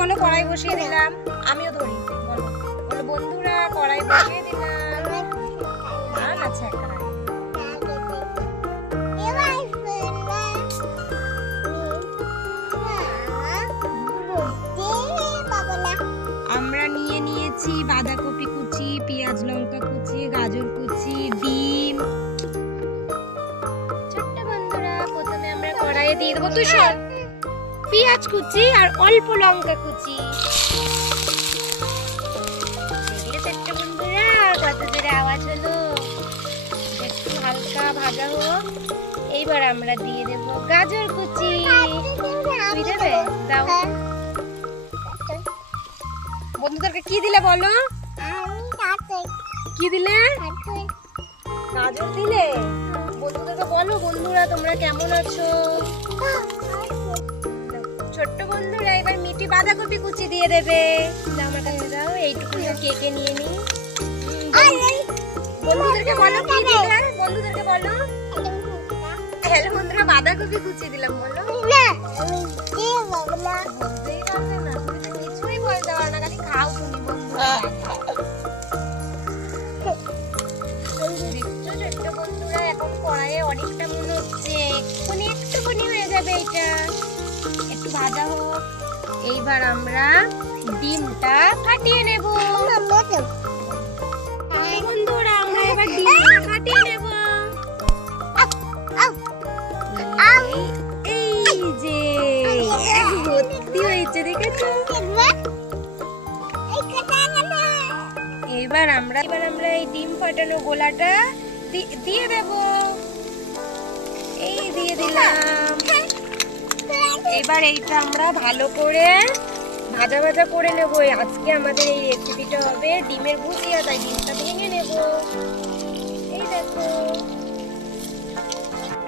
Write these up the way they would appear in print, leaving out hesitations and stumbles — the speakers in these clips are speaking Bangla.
বলো কড়াই বসিয়ে দিলাম। আমিও ধরি, বলো বলো বন্ধুরা কড়াই বসিয়ে দিলাম। না না ছাকা আমরা নিয়ে নিয়েছি বাঁধাকপি কুচি, পেঁয়াজ লঙ্কা কুচি, গাজর কুচি, ডিম। ছোট্ট বন্ধুরা প্রথমে আমরা কড়াইয়ে দিয়ে দেবো তুই সর পেঁয়াজ কুচি আর অল্প লঙ্কা কুচি। ছোট্ট বন্ধুরা কত জোরে আওয়াজ হলো। একটু হালকা ভাজা হোক। এইবার আমরা দিয়ে দেব গাজর কুচি। তুই দেবে? দাও। বন্ধুদেরকে কি দিলে বলো? কি দিলে? গাজর দিলে। বন্ধুদেরকে বলো বন্ধুরা তোমরা কেমন আছো? ছোট্ট বন্ধুরা এবার মিটি বাঁধাকপি কুচি দিয়ে দেবে। আমার কাছে দাও, এইটুকু কেকে নিয়ে নি। বন্ধুদেরকে বলো কি দিলে? বন্ধুদেরকে বলো। হ্যালো বন্ধুরা বাঁধাকপি কুচি দিলাম বলো। বুঝতেই পারছে না, তুমি তো কিছুই বলতে পারো না, খালি খাও তুমি বন্ধুরা। ছোট্ট বন্ধুরা এখন কড়াইয়ে অনেকটা মনে হচ্ছে, একটুখানি হয়ে যাবে এটা। একটু ভাজা হোক। এইবার আমরা ডিমটা ফাটিয়ে নেব। বন্ধুরা আমরা এবার ডিমটা ফাটিয়ে নেব। এই যে ভর্তি হয়েছে দেখেছো। এবার আমরা এই ডিম ফাটানো গোলাটা দিয়ে দেব। এই দিয়ে দিলাম। এবার এইটা আমরা ভালো করে ভাজা ভাজা করে নেব। আজকে আমাদের এই রেসিপিটা হবে ডিমের ভুজিয়া, তাই ডিমটা ভেঙে নেব। এই দেখো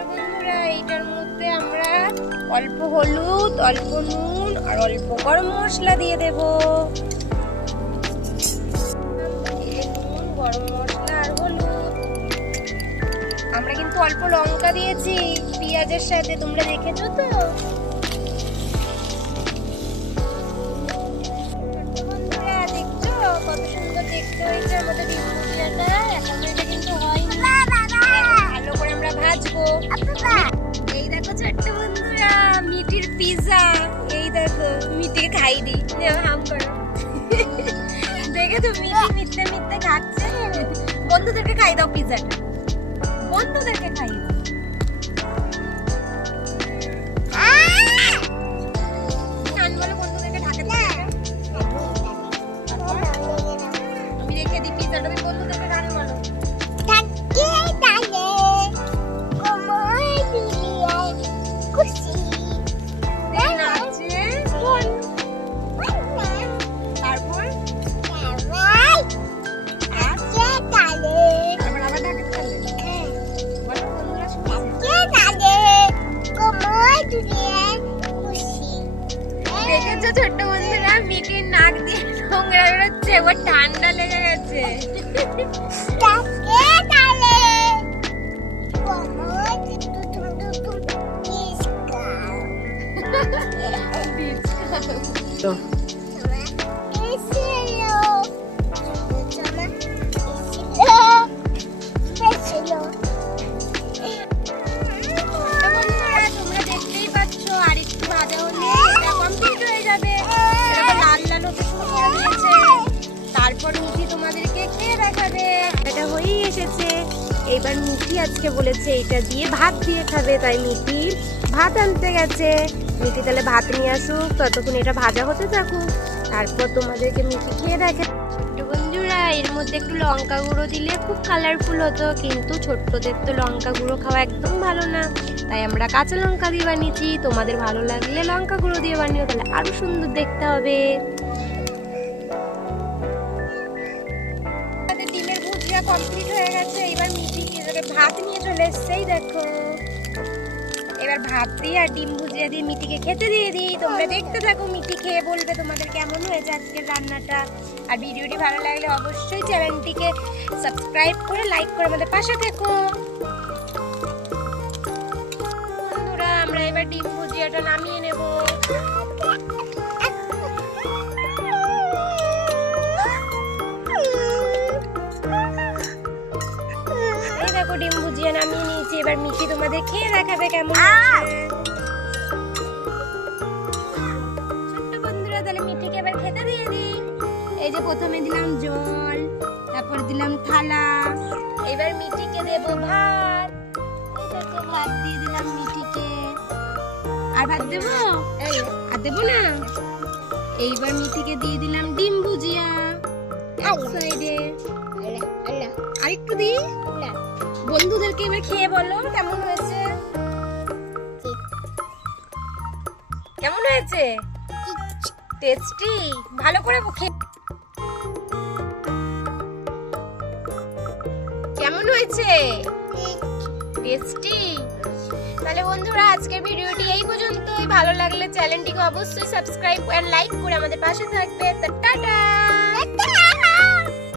বন্ধুরা এইটার মধ্যে আমরা অল্প হলুদ, অল্প নুন আর অল্প গরম মশলা দিয়ে দেব। নুন, গরম মশলা আর হলুদ। আমরা কিন্তু অল্প লঙ্কা দিয়েছি পেঁয়াজের সাথে, তোমরা দেখেছো তো? বন্ধুরা দেখছো কত সুন্দর দেখতে হয়েছে আমাদের ডিম ভুজিয়াটা। এখন এটা কিন্তু হয়নি, ভালো করে আমরা ভাজবো। এই দেখো ছোট্ট বন্ধুরা মিটির পিৎজা। এই দেখো মিটিকে খাই দি, হাম করো। দেখেছো মিটি মিথ্যে মিথ্যে খাচ্ছে। বন্ধুদেরকে খাই দাও পিৎজাটা, বন্ধুদেরকে খাই দাও। বলে বন্ধুদেরকে ঢাকা দিয়ে আমি রেখে দিই পিৎজাটা, তুমি বন্ধুদেরকে গান বলো। ছোট্ট বন্ধুরা মিটির নাক দিয়ে নোংরা বেরোচ্ছে, এবার ঠান্ডা লেগে গেছে। তোমরা দেখতেই পাচ্ছ আর একটু ভাজা হলে এটা কমপ্লিট হয়ে যাবে। লাল লাল হতে শুরু করে দিয়েছে। তারপর মিঠি তোমাদেরকে খেয়ে দেখাবে। এটা হয়েই এসেছে। এইবার মিঠি আজকে বলেছে এটা দিয়ে ভাত দিয়ে খাবে, তাই মিঠি ভাত আনতে গেছে। মিঠি তাহলে ভাত নিয়ে আসুক, ততক্ষণ এটা ভাজা হতে থাকুক, তারপর তোমাদেরকে মিঠি খেয়ে দেখে। ছোট্ট বন্ধুরা এর মধ্যে একটু লঙ্কা গুঁড়ো দিলে খুব কালারফুল হতো, কিন্তু ছোট্টদের তো লঙ্কা গুঁড়ো খাওয়া একদম ভালো না, তাই আমরা কাঁচা লঙ্কা দিয়ে বানিয়েছি। তোমাদের ভালো লাগলে লঙ্কা গুঁড়ো দিয়ে বানিও, তাহলে আরো সুন্দর দেখতে হবে। ডিমের ভুজিয়া কমপ্লিট হয়ে গেছে। এবার মিঠি ভাত নিয়ে চলে এসছেই দেখো। এবার ভাত দিয়ে আর ডিম ভুজিয়া দিয়ে মিঠিকে খেতে দিয়ে দিই। তোমরা দেখতে থাকো, মিঠি খেয়ে বলবে তোমাদের কেমন হয়েছে আজকের রান্নাটা। আর ভিডিওটি ভালো লাগলে অবশ্যই চ্যানেলটিকে সাবস্ক্রাইব করে লাইক করে আমাদের পাশে থেকো। বন্ধুরা আমরা এবার ডিম ভুজিয়াটা নামিয়ে নেব। দেখো ডিম ভুজিয়া নামিয়ে নিয়েছি, এবার মিঠি তোমাদের খেয়ে দেখাবে কেমন হয়েছে। ছোট্ট বন্ধুরা, তাহলে মিঠিকে এবার খেতে দিয়ে দিই। এই যে প্রথমে দিলাম জল, তারপর দিলাম থালা, এবার মিঠিকে দেব ভাত। এই দেখো ভাত দিয়ে দিলাম মিঠিকে। আর ভাত দেবো? আর দেবো না? এইবার মিঠিকে দিয়ে দিলাম ডিম ভুজিয়া এক সাইডে। আরেকটু দিই? বন্ধুদেরকে এবার খেয়ে বলো কেমন হয়েছে। কেমন হয়েছে? টেস্টি? ভালো করে কেমন হয়েছে? টেস্টি? তাহলে বন্ধুরা, আজকের ভিডিওটি এই পর্যন্তই। ভালো লাগলে চ্যানেলটিকে অবশ্যই সাবস্ক্রাইব আর লাইক করে আমাদের পাশে থাকবে। টাটা।